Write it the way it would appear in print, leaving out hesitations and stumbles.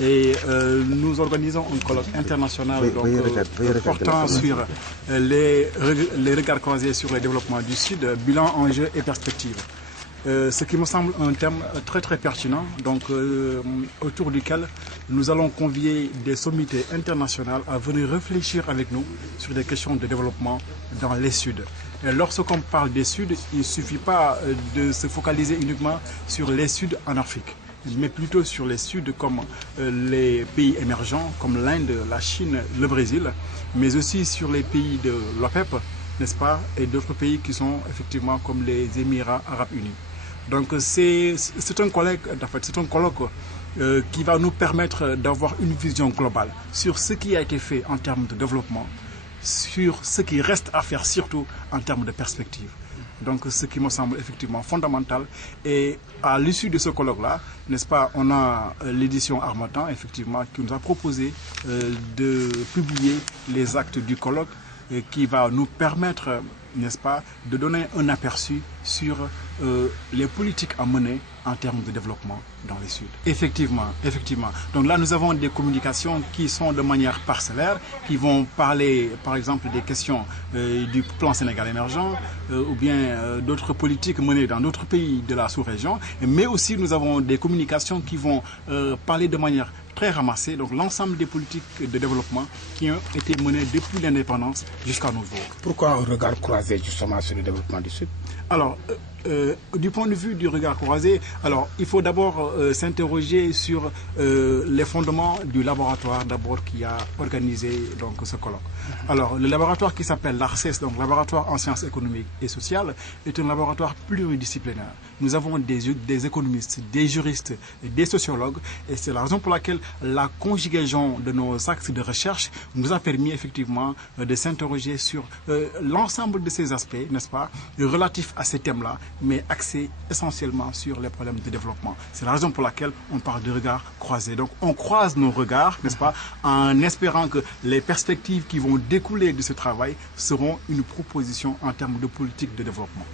Et nous organisons un colloque international portant sur les regards croisés sur le développement du Sud, bilan, enjeux et perspectives. Ce qui me semble un thème très pertinent, donc autour duquel nous allons convier des sommités internationales à venir réfléchir avec nous sur des questions de développement dans les Suds. Et lorsqu'on parle des Suds, il ne suffit pas de se focaliser uniquement sur les Suds en Afrique, mais plutôt sur les Suds comme les pays émergents, comme l'Inde, la Chine, le Brésil, mais aussi sur les pays de l'OPEP, n'est-ce pas, et d'autres pays qui sont effectivement comme les Émirats Arabes Unis. Donc c'est un colloque, qui va nous permettre d'avoir une vision globale sur ce qui a été fait en termes de développement, sur ce qui reste à faire surtout en termes de perspective. Donc ce qui me semble effectivement fondamental. Et à l'issue de ce colloque-là, n'est-ce pas, on a l'édition Harmattan, effectivement, qui nous a proposé de publier les actes du colloque qui va nous permettre, n'est-ce pas, de donner un aperçu sur les politiques à mener en termes de développement dans les Suds. Effectivement. Donc là, nous avons des communications qui sont de manière parcellaire, qui vont parler, par exemple, des questions du plan Sénégal émergent, ou bien d'autres politiques menées dans d'autres pays de la sous-région. Mais aussi, nous avons des communications qui vont parler de manière très ramassée, donc l'ensemble des politiques de développement qui ont été menées depuis l'indépendance jusqu'à nos jours. Pourquoi un regard croisé justement sur le développement du Sud? Alors, du point de vue du regard croisé, alors il faut d'abord s'interroger sur les fondements du laboratoire d'abord qui a organisé donc ce colloque. Alors, le laboratoire qui s'appelle l'ARCES, donc Laboratoire en sciences économiques et sociales, est un laboratoire pluridisciplinaire. Nous avons des économistes, des juristes, des sociologues, et c'est la raison pour laquelle la conjugaison de nos axes de recherche nous a permis effectivement de s'interroger sur l'ensemble de ces aspects, n'est-ce pas, relatifs à ces thèmes-là, mais axés essentiellement sur les problèmes de développement. C'est la raison pour laquelle on parle de regard croisé. Donc on croise nos regards, n'est-ce pas, en espérant que les perspectives qui vont découler de ce travail seront une proposition en termes de politique de développement.